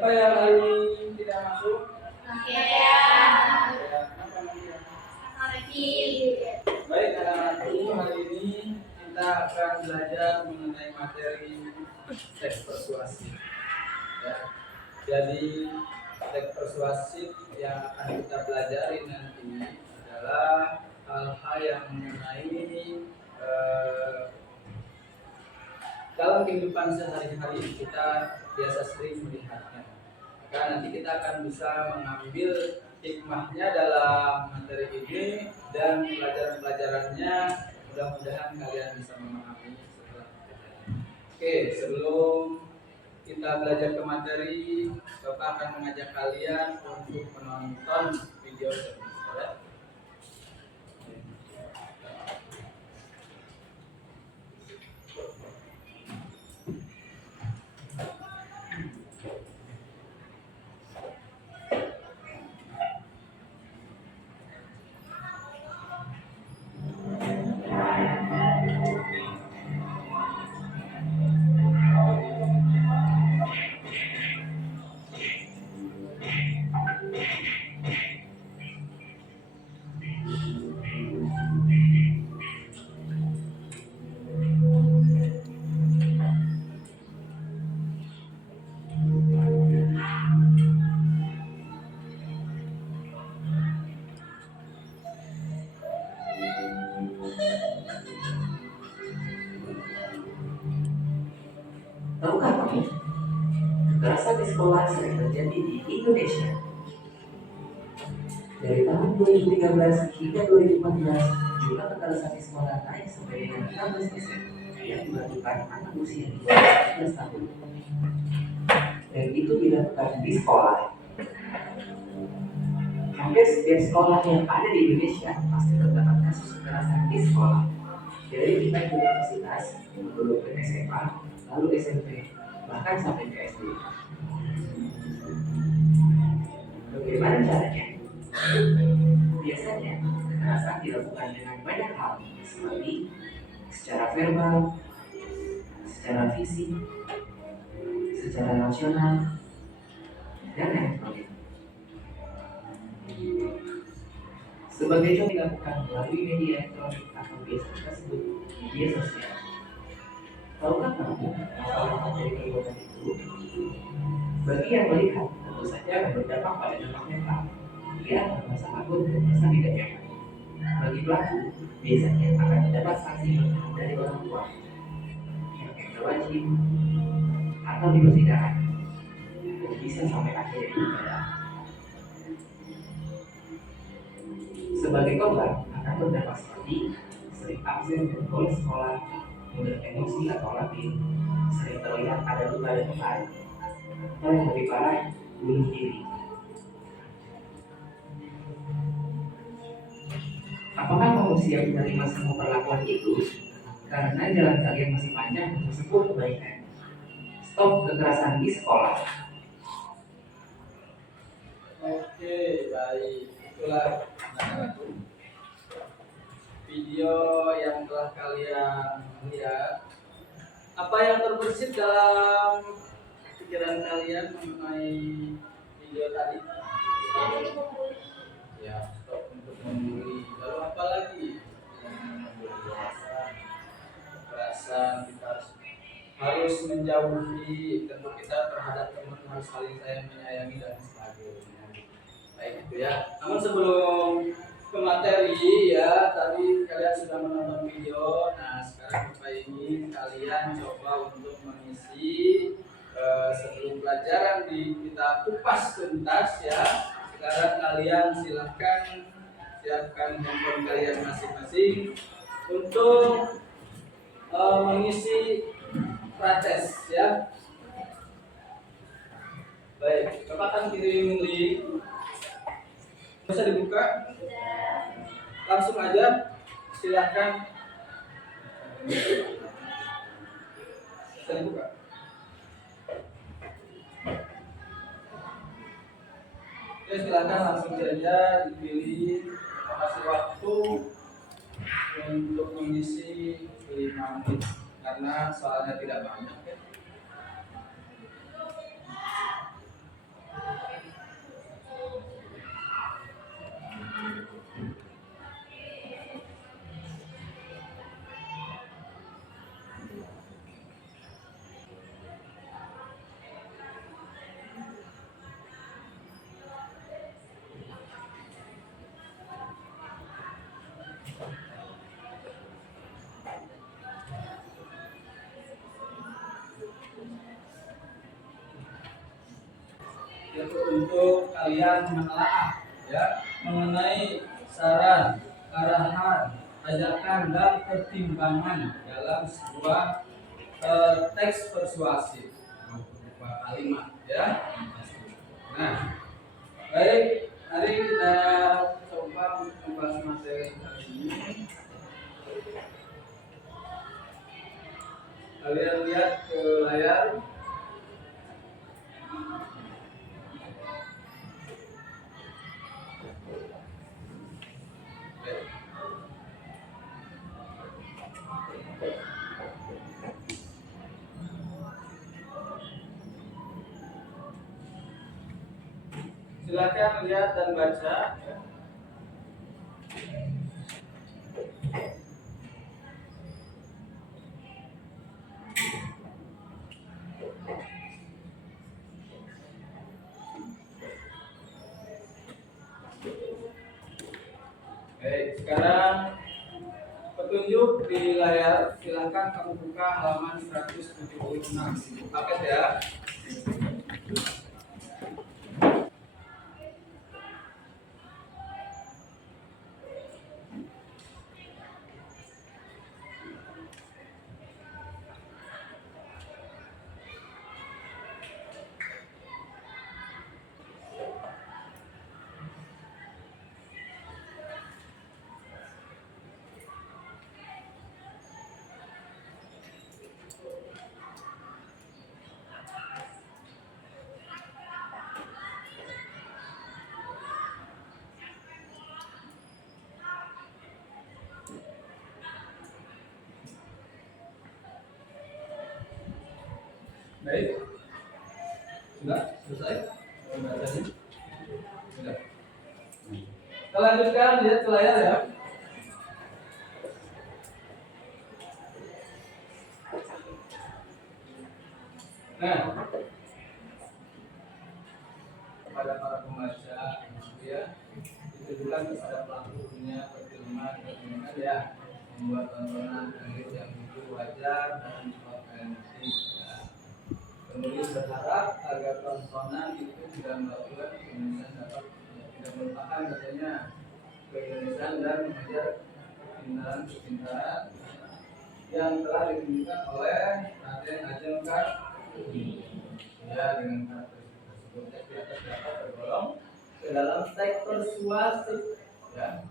Siapa yang hari ini tidak masuk? Ya. Kenapa nanti? Baik, anak-anakku, hari ini kita akan belajar mengenai materi teks persuasif. Ya. Jadi teks persuasif yang akan kita pelajari nanti adalah hal-hal yang mengenai dalam kehidupan sehari-hari kita biasa sering melihatnya. Maka nanti kita akan bisa mengambil hikmahnya dalam materi ini dan pelajaran-pelajarannya. Mudah-mudahan kalian bisa memahami setelah pelajaran. Oke, sebelum kita belajar ke materi, Bapak akan mengajak kalian untuk menonton video sebentar. Tahukah kamu, kekerasan di sekolah sering terjadi di Indonesia. Dari tahun 2013 hingga 2014, jumlah kekerasan di sekolah naik sampai dengan 16% yang dilakukan anak usia di bawah 14 tahun. Dan itu dilakukan di sekolah. Hampir setiap sekolah yang ada di Indonesia pasti terdapat kasus kekerasan di sekolah. Dari tingkat universitas, menurut ke SMA, lalu SMP, bahkan sampai ke SD. Bagaimana caranya? Biasanya, kekerasan dilakukan dengan banyak hal, seperti secara verbal, secara fisik, secara emosional, dan elektronik. Sebagai contoh dilakukan melalui media elektronik atau biasa kita sebut media sosial. Tahukah kamu masalah materi perbuatan itu? Bagi yang melihat, tentu saja akan berdampak pada dampak mental. Ia akan merasa takut dan merasa tidak nyaman. Bagi pelaku, biasanya akan mendapat sanksi bertahap dari orang tua, yang wajib, atau di persidangan, dan bisa sampai akhirnya dipenjara. Sebagai korban akan berdampak seperti sering absen dan bolos sekolah, mudah emosi atau labil, sering terlihat ada luka dan lain, atau yang lebih parah, bunuh diri. Apakah kamu siap menerima semua perlakuan itu? Karena jalan kalian masih panjang untuk sebuah kebaikan. Stop kekerasan di sekolah. Oke, baik. Itulah video yang telah kalian lihat. Apa yang terbersit dalam pikiran kalian mengenai video tadi? Ya, stop untuk membuli. Lalu apa lagi? Kekerasan kita harus menjauhi, tentu kita terhadap teman harus saling sayang menyayangi dan sebagainya. Baik itu ya. Namun sebelum ke materi ya, tadi kalian sudah menonton video. Nah, sekarang Bapak ini kalian coba untuk mengisi sebelum pelajaran kita kupas tuntas ya. Sekarang kalian silahkan siapkan handphone kalian masing-masing untuk mengisi prates ya. Baik, Bapak akan kirim link. Bisa dibuka? Langsung aja, silahkan. Bisa dibuka. Oke, silahkan langsung saja dipilih. Kasih waktu untuk mengisi 5 menit karena soalnya tidak banyak ya. untuk kalian menelaah ya mengenai saran, arahan, ajakan dan pertimbangan dalam sebuah teks persuasif berupa kalimat ya. Nah, baik, mari kita coba membahas materi kali ini. Kalian lihat ke layar. Silakan lihat dan baca. Baik, sekarang petunjuk di layar. Silakan kamu buka halaman 176. Paket ya. Baik, sudah selesai pembacanya. Sudah. Kita lanjutkan, lihat ke layar ya. Nah, kepada para pembaca ya, ditujukan kepada pelaku dunia perfilman ya, membuat tontonan yang itu wajar dan preventif ya. Penulis berharap agar tontonan itu tidak melakukan Indonesia dapat tidak melupakan katanya keindonesiaan dan mengajar kepintaran yang telah ditunjukkan oleh Raden Ajeng Kartini ya. Dengan karakteristik tersebut teks di atas dapat tergolong ke dalam teks persuasif ya.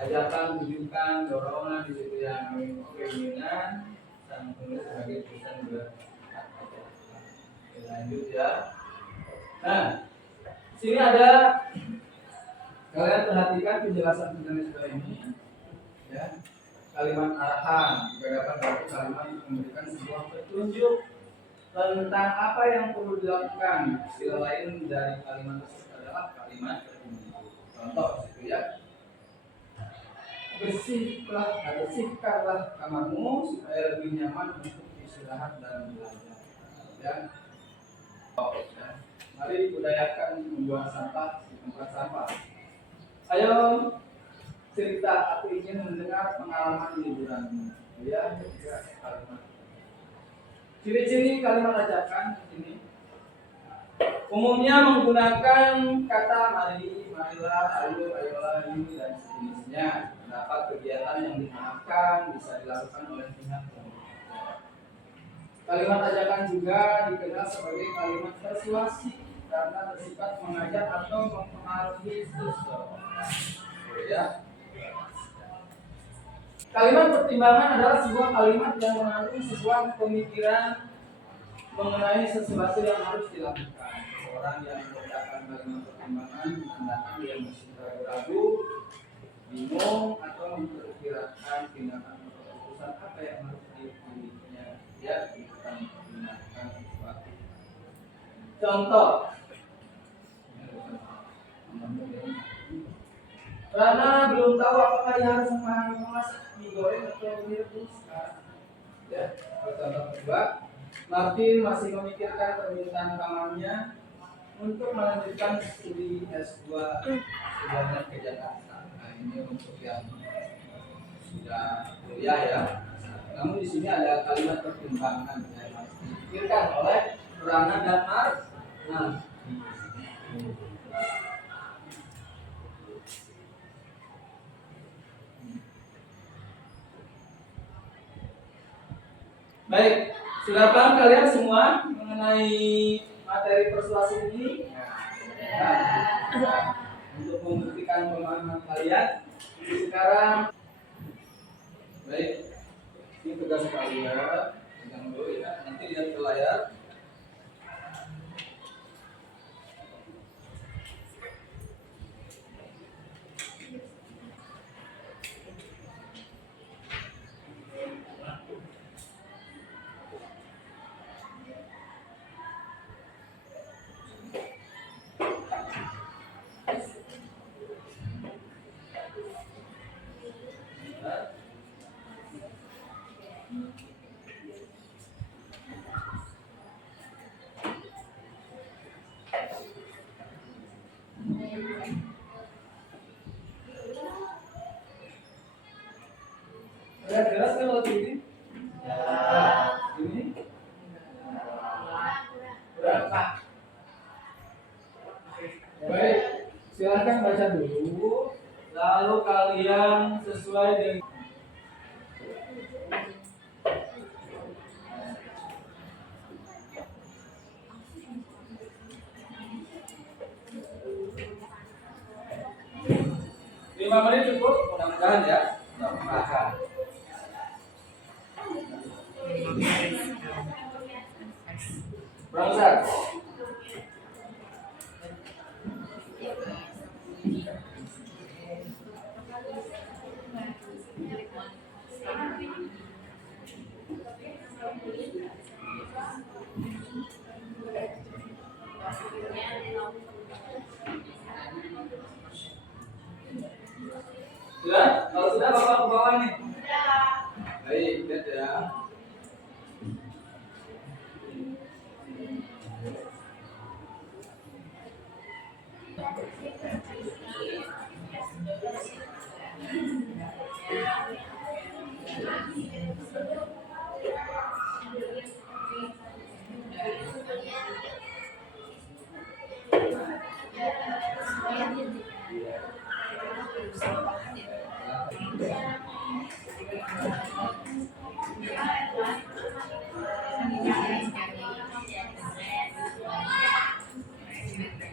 Ajakan, tujukan, dorongan di situ yang keinginan sang penulis sebagai tulisan juga. Lanjut ya. Nah, sini ada, kalian perhatikan penjelasan ini ya. Kalimat arahan beberapa berarti kalimat memberikan sebuah petunjuk tentang apa yang perlu dilakukan. Istilah lain dari kalimat tersebut adalah kalimat petunjuk. Contoh situ ya. Bersihkanlah kamarmu supaya lebih nyaman untuk istirahat dan belajar. Ya. Mari budayakan membuang sampah di tempat sampah. Ayo cerita, aku ingin mendengar pengalaman liburan. Ya, kalimat. Ciri-ciri kalimat ajakan ini umumnya menggunakan kata mari, marilah, ayo, ayolah, ini dan sejenisnya. Terdapat kegiatan yang diharapkan bisa dilakukan oleh pihak tertentu. Kalimat ajakan juga dikenal sebagai kalimat persuasi karena bersifat mengajak atau mempengaruhi seseorang. Ya. Kalimat pertimbangan adalah sebuah kalimat yang mengandung sebuah pemikiran mengenai sesuatu yang harus dilakukan. Orang yang mengucapkan kalimat pertimbangan menandakan dia masih ragu-ragu, bingung atau memperkirakan tindakan atau keputusan apa yang harus dipilihnya. Ya, bukan menggunakan sesuatu. Contoh, karena belum tahu apakah ia harus memasak mie goreng atau mie rebus. Ya, contoh kedua, Martin masih memikirkan permintaan kamarnya untuk melanjutkan studi S2 sebelumnya ke Jakarta. Nah, ini untuk yang sudah kuliah ya. Namun di sini ada kalimat pertimbangan yang harus dipikirkan oleh Rana dan Mar. Nah, Baik, sudah paham kalian semua mengenai materi persuasi ini? Ya. Untuk membuktikan pemahaman kalian, sekarang baik, ini tugas kalian. Pegang dulu ya, nanti lihat ke layar. Sudah jelas kan waktu ini? Ini? Berapa? Baik, silahkan baca dulu. Lalu kalian sesuai dengan lima menit cukup, mudah-mudahan ya. Mudah-mudahan. Berangkat. Sudah? Kalau sudah bapak ke bawah nih. Baik, lihat ya.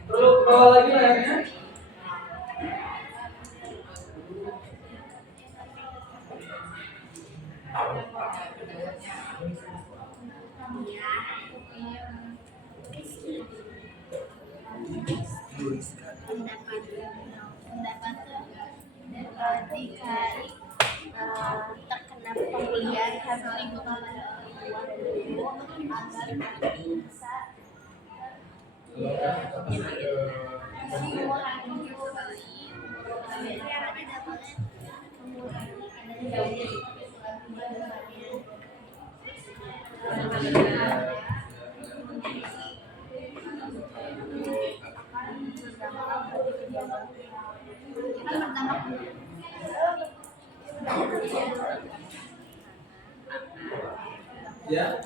Perlu ke bawah lagi layarnya. Jika terkena pembelian harus dibuka agar bisa Ya.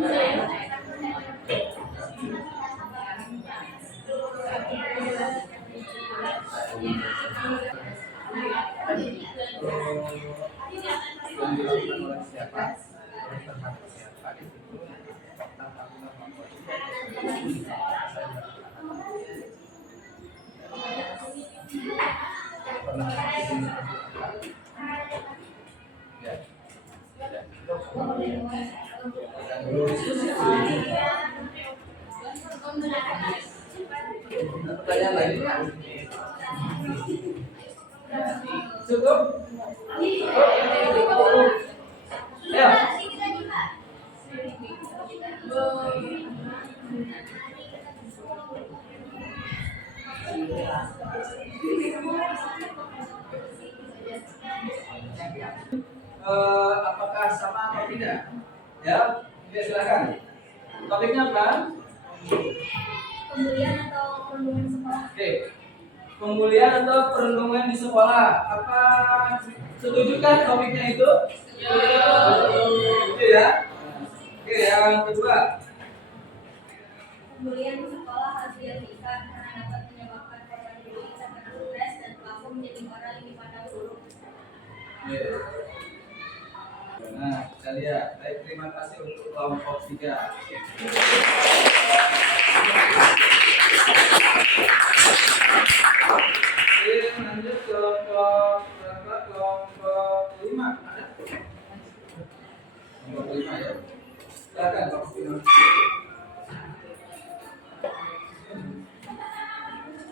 Nah, yang dilakukan oleh siapa, oleh terhadap siapa itu tanpa pernah ya. Dulu diskusi pertanyaan lain cukup ya. Apakah sama atau tidak? Ya, oke, silakan. Topiknya apa? Pembelian atau perlindungan sekolah. Oke, pemulihan atau perlindungan di sekolah. Apa setujukah topiknya itu? Itu ya. Oke, yang kedua. Pembelian di sekolah harus dihentikan karena dapat menyebabkan korban bullying sampai stres dan pelaku menjadi orang yang dipandang buruk. Oke. Nah, kita lihat. Baik, terima kasih untuk kelompok 3. Oke, lanjut kelompok berapa? Kelompok 5 ada? Kelompok 5 ya. Silakan kelompok 5.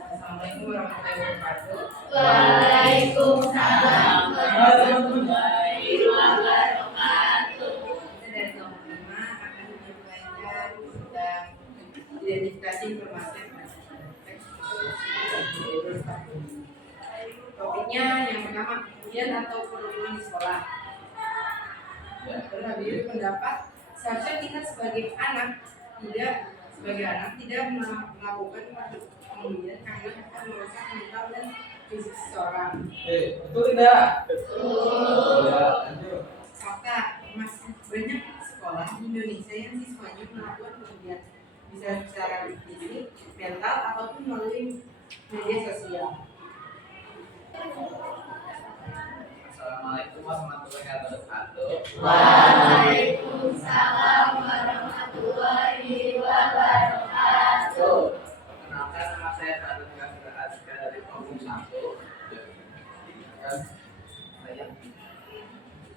Assalamualaikum warahmatullahi wabarakatuh. Waalaikumsalam warahmatullahi wabarakatuh. Kita dari kelompok 5 akan menyampaikan tentang identifikasi informasi yang topiknya yang pertama, kemudian atau perlindungan di sekolah. Berhasil pendapat seharusnya kita sebagai anak tidak melakukan pembulian karena akan merusak mental dan fisik seseorang. Betul tidak? Betul. Ya, lanjut. Fakta, masih banyak sekolah di Indonesia yang siswanya melakukan pembulian, bisa secara fisik, mental, ataupun melalui media sosial. Assalamualaikum warahmatullahi wabarakatuh. Waalaikumsalam warahmatullahi wabarakatuh. Perkenalkan, nama saya Fadil Kasir Azka dari kelompok 1.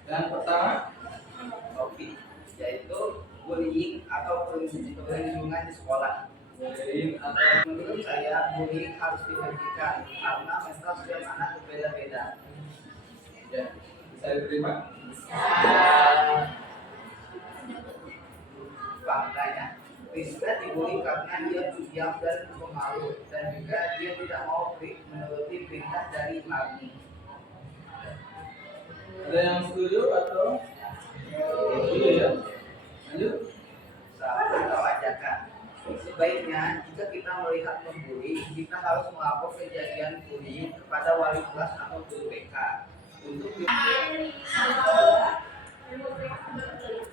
Dan pertama topik yaitu bullying atau perlindungan di sekolah. Bullying atau menurut saya bullying harus dihentikan karena mental setiap anak berbeda-beda. Ya, bisa diterima. Faktanya, Rizka dibully karena dia diam dan pemalu dan juga dia tidak mau menuruti perintah dari mami. Ada yang setuju atau? Setuju ya. Lanjut. Saat kita wajarkan. Sebaiknya jika kita melihat membuli, kita harus melapor kejadian bullying kepada wali kelas atau guru BK. Untuk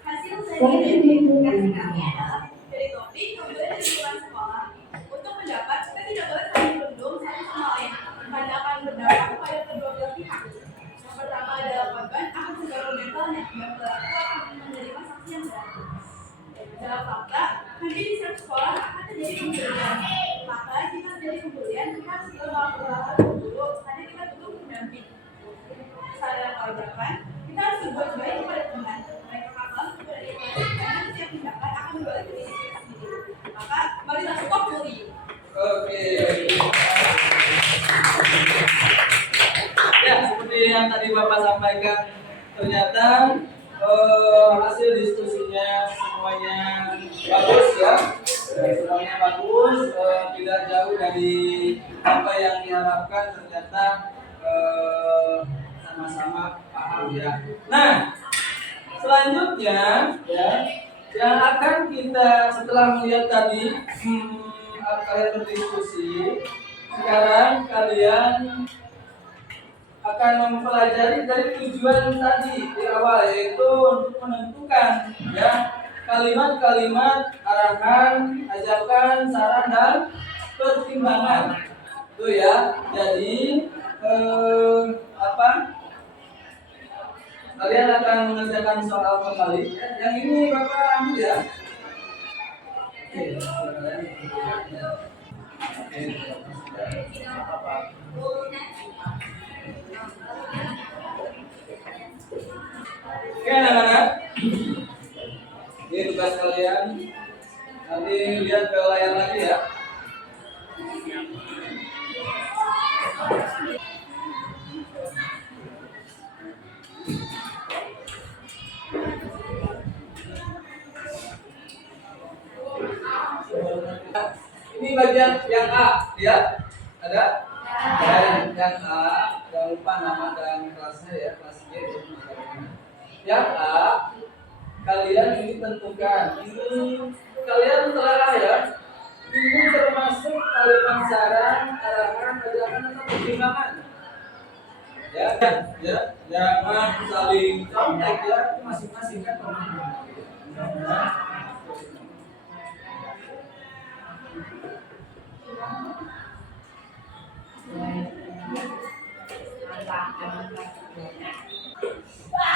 Hasil saya identifikasi kami adalah dari topik pembelian di lingkungan sekolah. Untuk mendapat, kita tidak boleh saling berundung satu sama lain karena akan berdampak kepada kedua belah pihak. Yang pertama adalah korban akan terganggu mentalnya dan pelaku akan menerima sanksi yang berat. Dalam fakta, nanti di setiap sekolah akan terjadi pembelian. Maka jika terjadi pembelian, kita harus melakukan dulu karena kita butuh pendamping. Salah kewajiban, kita harus berbuat baik kepada teman. Mereka kapal kepada iman, karena setiap tindakan akan berbalik ke diri kita sendiri. Maka, marilah stop bullying. Oke. Ya, seperti yang tadi Bapak sampaikan, ternyata hasil diskusinya semuanya bagus ya. Semuanya bagus, tidak jauh dari apa yang diharapkan, ternyata sama-sama paham ya. Nah, selanjutnya ya, yang akan kita setelah melihat tadi kalian berdiskusi, sekarang kalian akan mempelajari dari tujuan tadi di awal, yaitu untuk menentukan ya kalimat-kalimat arahan, ajakan, saran dan pertimbangan. Itu ya. Jadi kalian akan mengerjakan soal kembali. Ya, yang ini Bapak ambil ya. Oke, kalian ya. Oke, apa? Oke, anak-anak. Ini tugas kalian. Nanti lihat ke layar lagi ya. Ini bagian yang A, lihat. Ada? Yang A, jangan lupa nama dan kelasnya ya, kelas G. Yang A, kalian ini tentukan. Ini kalian telah ya. Ini termasuk kalimat saran, arahan, ajakan atau pertimbangan. Ya, ya, jangan saling contek ya, masing-masing kan pemahaman.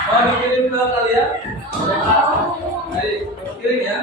Mau dikirim ke kalian? Baik, kirim ya.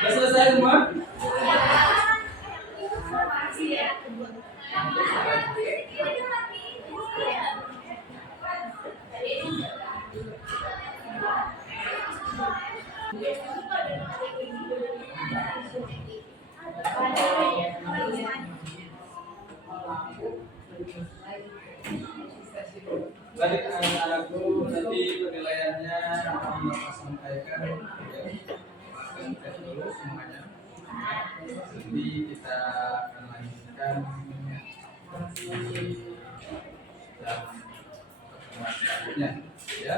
Sudah selesai semua? Baik anak-anakku, nanti penilaiannya akan Bapak sampaikan ya. Akan tes dulu semuanya. Nanti kita akan lanjutkan di jam pertemuan selanjutnya ya.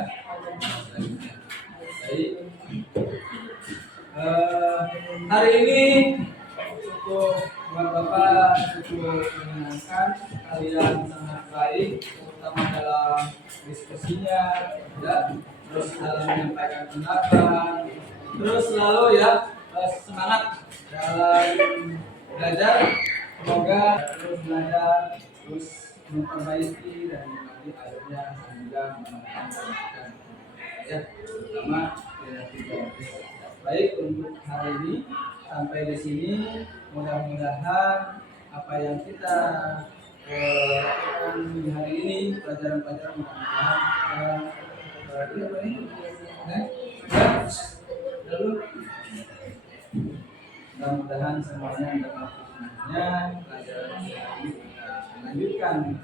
Selanjutnya. Baik. Hari ini cukup buat Bapak cukup menyenangkan, kalian sangat baik, terutama dalam diskusinya, ya, terus dalam menyampaikan pendapat, terus selalu ya semangat dalam belajar, semoga terus belajar, terus memperbaiki dan nanti akhirnya juga memenangkan ya, terutama kreativitas. Baik, untuk hari ini sampai di sini, mudah-mudahan apa yang kita lakukan di hari ini, pelajaran-pelajaran mudah-mudahan ini apa ini? Ya, dulu. Mudah-mudahan semuanya dapat hikmahnya. Pelajaran ini kita lanjutkan di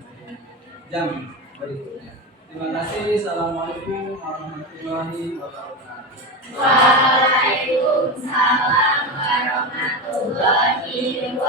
jam berikutnya. Terima kasih. Assalamualaikum warahmatullahi wabarakatuh. Waalaikumsalam warahmatullahi wabarakatuh.